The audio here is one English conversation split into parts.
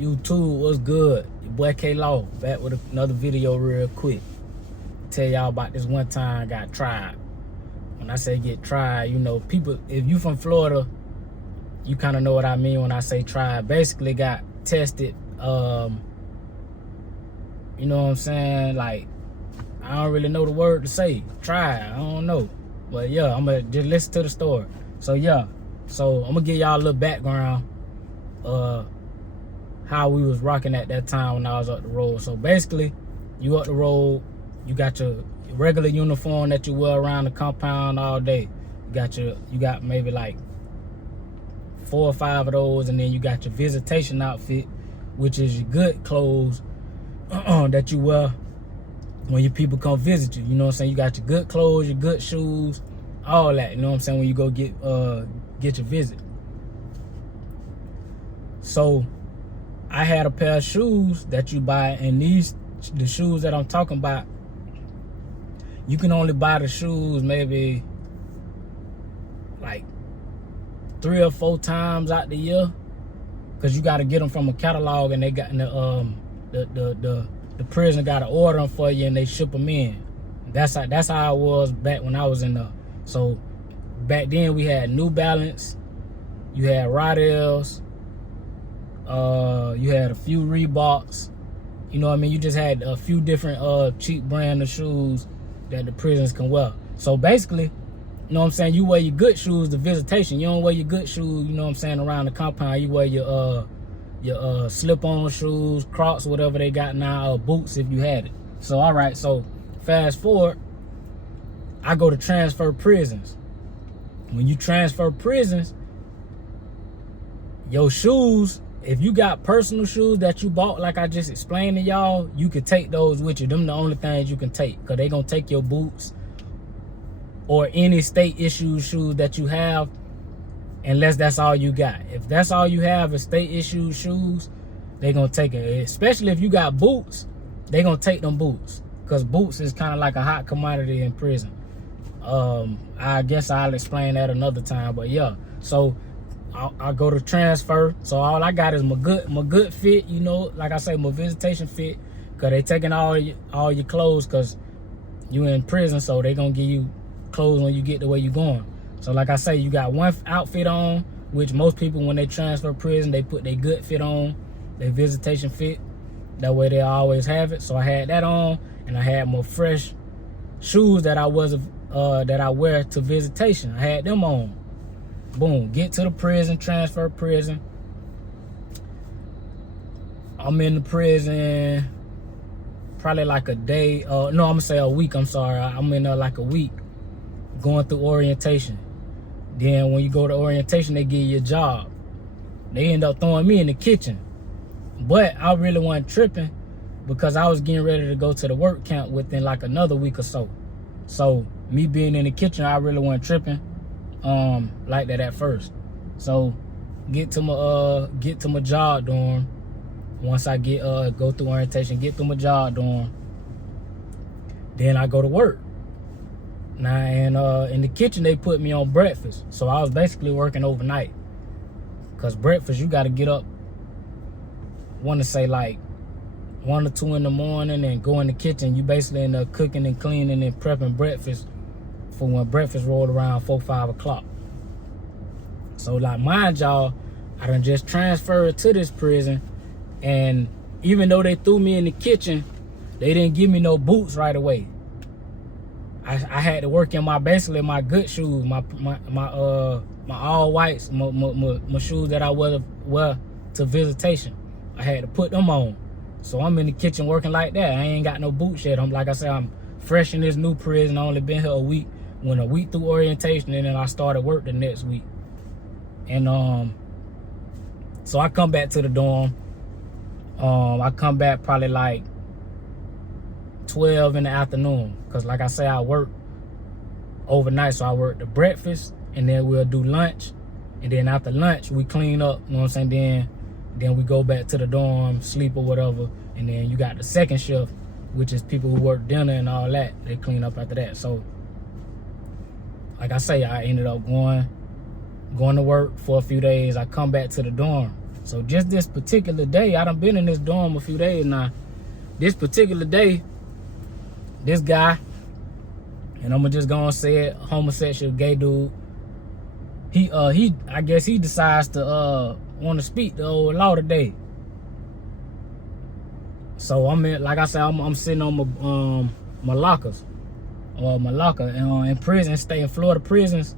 YouTube, what's good? Your boy K-Law back with another video real quick. Tell y'all about this one time I got tried. When I say get tried, you know, people, if you from Florida, you kind of know what I mean when I say tried. Basically got tested, you know what I'm saying? Like, I don't really know the word to say. Try, I don't know. But yeah, I'm gonna just listen to the story. So yeah, so I'm gonna give y'all a little background, how we was rocking at that time when I was up the road. So basically, you up the road, you got your regular uniform that you wear around the compound all day. You got maybe like 4 or 5 of those, and then you got your visitation outfit, which is your good clothes that you wear when your people come visit you. You know what I'm saying? You got your good clothes, your good shoes, all that. You know what I'm saying? When you go get your visit. So I had a pair of shoes that you buy, and the shoes that I'm talking about, you can only buy the shoes maybe like 3 or 4 times out the year, because you got to get them from a catalog, and they got the prison got to order them for you, and they ship them in. That's how it was back when I was in there. So back then we had New Balance, you had Rodels, you had a few Reeboks. You know what I mean? You just had a few different cheap brand of shoes that the prisons can wear. So basically, you know what I'm saying, you wear your good shoes to visitation. You don't wear your good shoes, you know what I'm saying, around the compound. You wear your slip-on shoes, Crocs, whatever they got now, or boots if you had it. So all right, so fast forward, I go to transfer prisons. When you transfer prisons, your shoes, if you got personal shoes that you bought, like I just explained to y'all, you could take those with you. Them the only things you can take, because they gonna take your boots or any state issued shoes that you have, unless that's all you got. If that's all you have is state issued shoes, they gonna take it. Especially if you got boots, they gonna take them boots, because boots is kind of like a hot commodity in prison. I guess I'll explain that another time, but yeah. So I go to transfer, so all I got is my good fit, you know, like I say, my visitation fit, because they taking all your clothes, because you in prison, so they gonna give you clothes when you get the way you going. So like I say, you got one outfit on, which most people, when they transfer prison, they put their good fit on, their visitation fit. That way they always have it. So I had that on, and I had my fresh shoes that I wear to visitation. I had them on. Boom, get to the prison, transfer prison. I'm in the prison probably like a day, no, I'm gonna say a week, I'm sorry. I'm in there like a week, going through orientation. Then when you go to orientation, they give you a job. They end up throwing me in the kitchen. But I really wasn't tripping, because I was getting ready to go to the work camp within like another week or so. So me being in the kitchen, I really wasn't tripping like that at first. So get to my job dorm. Once I go through orientation, get to my job dorm, then I go to work. Now, and in the kitchen, they put me on breakfast. So I was basically working overnight, because breakfast, you got to get up, want to say like 1 or 2 in the morning, and go in the kitchen. You basically end up cooking and cleaning and prepping breakfast for when breakfast rolled around 4, 5 o'clock. So like, mind y'all, I done just transferred to this prison, and even though they threw me in the kitchen, they didn't give me no boots right away. I had to work in basically my good shoes, my all whites, my shoes that I wear to visitation. I had to put them on. So I'm in the kitchen working like that. I ain't got no boots yet. Like I said, I'm fresh in this new prison. I only been here a week. Went a week through orientation, and then I started work the next week. And so I come back to the dorm. I come back probably like 12 in the afternoon, because like I say, I work overnight. So I work the breakfast, and then we'll do lunch, and then after lunch we clean up, you know what I'm saying, then we go back to the dorm, sleep or whatever, and then you got the second shift, which is people who work dinner and all that. They clean up after that. So like I say, I ended up going to work for a few days. I come back to the dorm. So just this particular day, I done been in this dorm a few days now. This particular day, this guy, and I'm just gonna say it, homosexual gay dude, he I guess he decides to want to speak the old law today. So I'm in, like I said, I'm sitting on my lockers, or my locker, and in prison, stay in Florida prisons.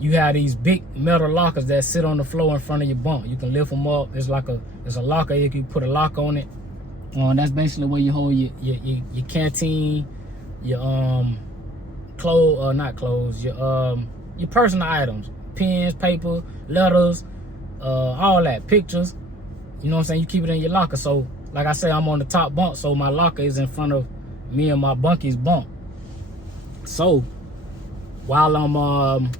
You have these big metal lockers that sit on the floor in front of your bunk. You can lift them up. It's a locker. You can put a lock on it. That's basically where you hold your canteen, your clothes, not clothes, your personal items, pens, paper, letters, all that, pictures. You know what I'm saying? You keep it in your locker. So, like I said, I'm on the top bunk, so my locker is in front of me and my bunkie's bunk. So, while I'm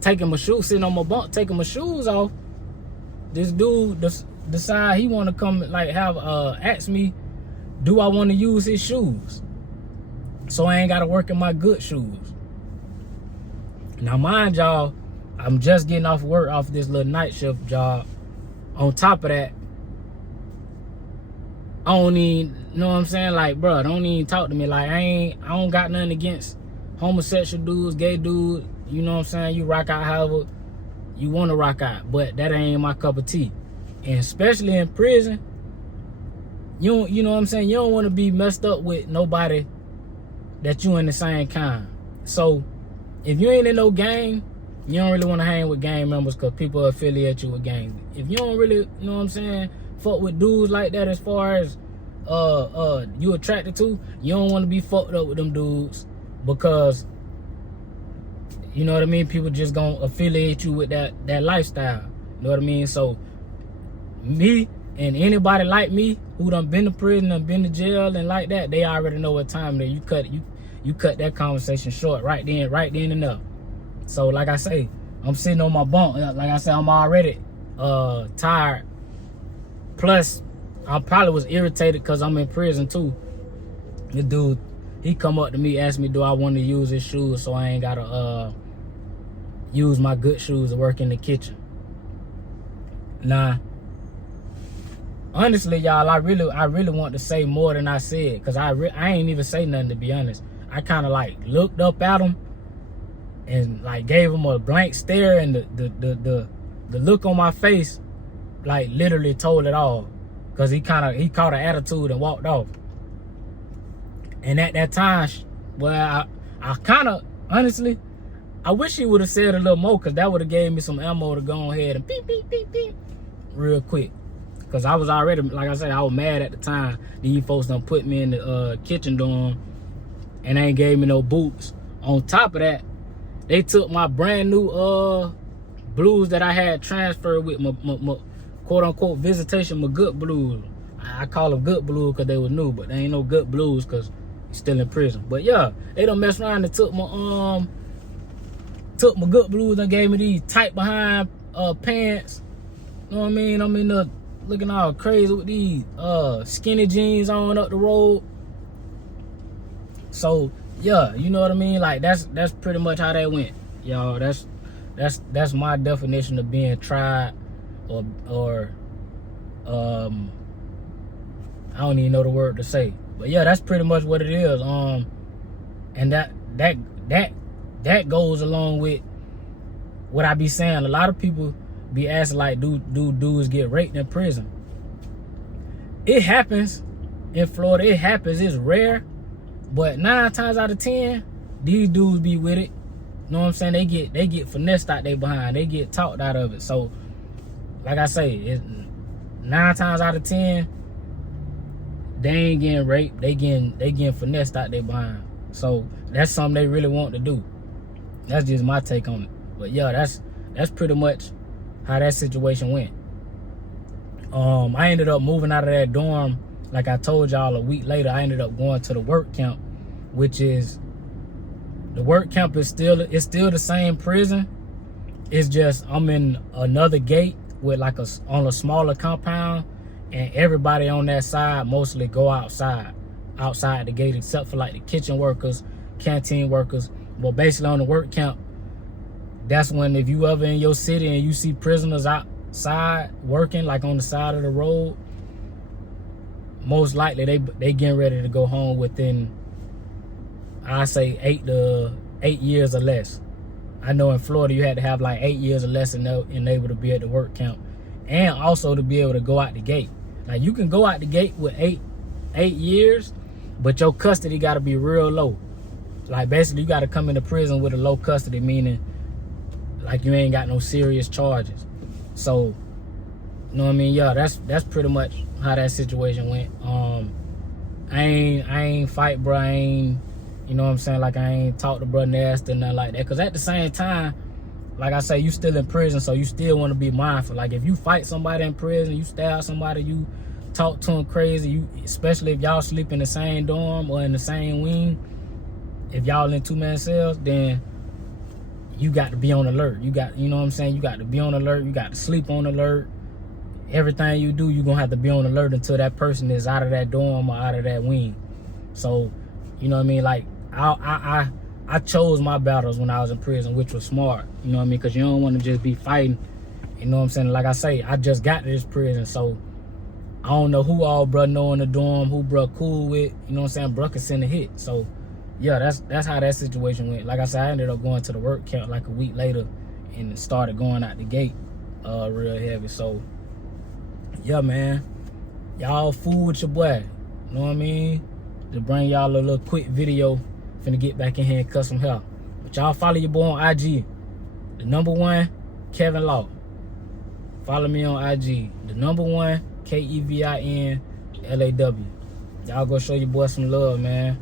taking my shoes, sitting on my bunk, taking my shoes off, this dude decide he want to come, like, ask me, do I want to use his shoes? So I ain't got to work in my good shoes. Now, mind y'all, I'm just getting off work, off this little night shift job. On top of that, I don't even, you know what I'm saying? Like, bro, don't even talk to me. Like, I don't got nothing against homosexual dudes, gay dudes. You know what I'm saying? You rock out however you want to rock out. But that ain't my cup of tea. And especially in prison, you know what I'm saying? You don't want to be messed up with nobody that you in the same kind. So, if you ain't in no gang, you don't really want to hang with gang members because people affiliate you with gangs. If you don't really, you know what I'm saying, fuck with dudes like that as far as you attracted to, you don't want to be fucked up with them dudes because, you know what I mean, people just gonna affiliate you with that lifestyle. You know what I mean? So me and anybody like me who done been to prison and been to jail and like that, they already know what time it is. You cut that conversation short right then and there. So like I say, I'm sitting on my bunk. Like I said, I'm already tired. Plus, I probably was irritated because I'm in prison too. The dude, he come up to me, asked me, do I want to use his shoes so I ain't gotta use my good shoes to work in the kitchen. Nah, honestly, y'all, I really want to say more than I said, because I ain't even say nothing, to be honest. I kind of like looked up at him and like gave him a blank stare, and the look on my face like literally told it all, because he caught an attitude and walked off. And at that time, well, I kind of, honestly, I wish he would have said a little more, because that would have gave me some ammo to go ahead and beep, beep, beep, beep real quick. Because I was already, like I said, I was mad at the time. These folks done put me in the kitchen dorm and they ain't gave me no boots. On top of that, they took my brand new blues that I had transferred with my quote-unquote visitation, my good blues. I call them good blues because they were new, but they ain't no good blues because he's still in prison. But yeah, they done messed around and took my good blues and gave me these tight behind pants. You know what I mean? I'm in the looking all crazy with these skinny jeans on up the road. So yeah, you know what I mean? Like that's pretty much how that went, y'all. That's my definition of being tried, or I don't even know the word to say. But yeah, that's pretty much what it is. And that goes along with what I be saying. A lot of people be asking, like, do dudes get raped in prison? It happens in Florida. It happens. It's rare, but 9 times out of 10, these dudes be with it. You know what I'm saying? They get finessed out they behind. They get talked out of it. So, like I say, 9 times out of 10, they ain't getting raped. They getting finessed out they behind. So that's something they really want to do. That's just my take on it. But yeah, that's pretty much how that situation went. I ended up moving out of that dorm, like I told y'all, a week later. I ended up going to the work camp, which is, the work camp is still the same prison. It's just I'm in another gate with like on a smaller compound, and everybody on that side mostly go outside the gate, except for like the kitchen workers, canteen workers. But basically on the work camp, that's when, if you ever in your city and you see prisoners out outside working, like on the side of the road, most likely they getting ready to go home within, I say 8 years or less. I know in Florida you had to have like 8 years or less and able to be at the work camp, and also to be able to go out the gate. Like you can go out the gate with eight years, but your custody got to be real low. Like basically you got to come into prison with a low custody, meaning like you ain't got no serious charges. So, you know what I mean? Yeah, that's pretty much how that situation went. I ain't fight, bro. I ain't, you know what I'm saying? Like I ain't talk to bro nasty or nothing like that. Cause at the same time, like I say, you still in prison, so you still want to be mindful. Like if you fight somebody in prison, you stab somebody, you talk to them crazy, you, especially if y'all sleep in the same dorm or in the same wing, if y'all in 2-man cells, then you got to be on alert. You got, you know what I'm saying? You got to be on alert. You got to sleep on alert. Everything you do, you're going to have to be on alert until that person is out of that dorm or out of that wing. So, you know what I mean? Like, I chose my battles when I was in prison, which was smart. You know what I mean? Because you don't want to just be fighting. You know what I'm saying? Like I say, I just got to this prison, so I don't know who all bruh know in the dorm, who bruh cool with. You know what I'm saying? Bruh can send a hit. So, yeah, that's how that situation went. Like I said, I ended up going to the work camp like a week later and started going out the gate real heavy. So, yeah, man. Y'all fool with your boy. You know what I mean? To bring y'all a little quick video. Finna get back in here and cut some hair. But y'all follow your boy on IG. The #1, Kevin Law. Follow me on IG. The #1, KEVIN LAW. Y'all go show your boy some love, man.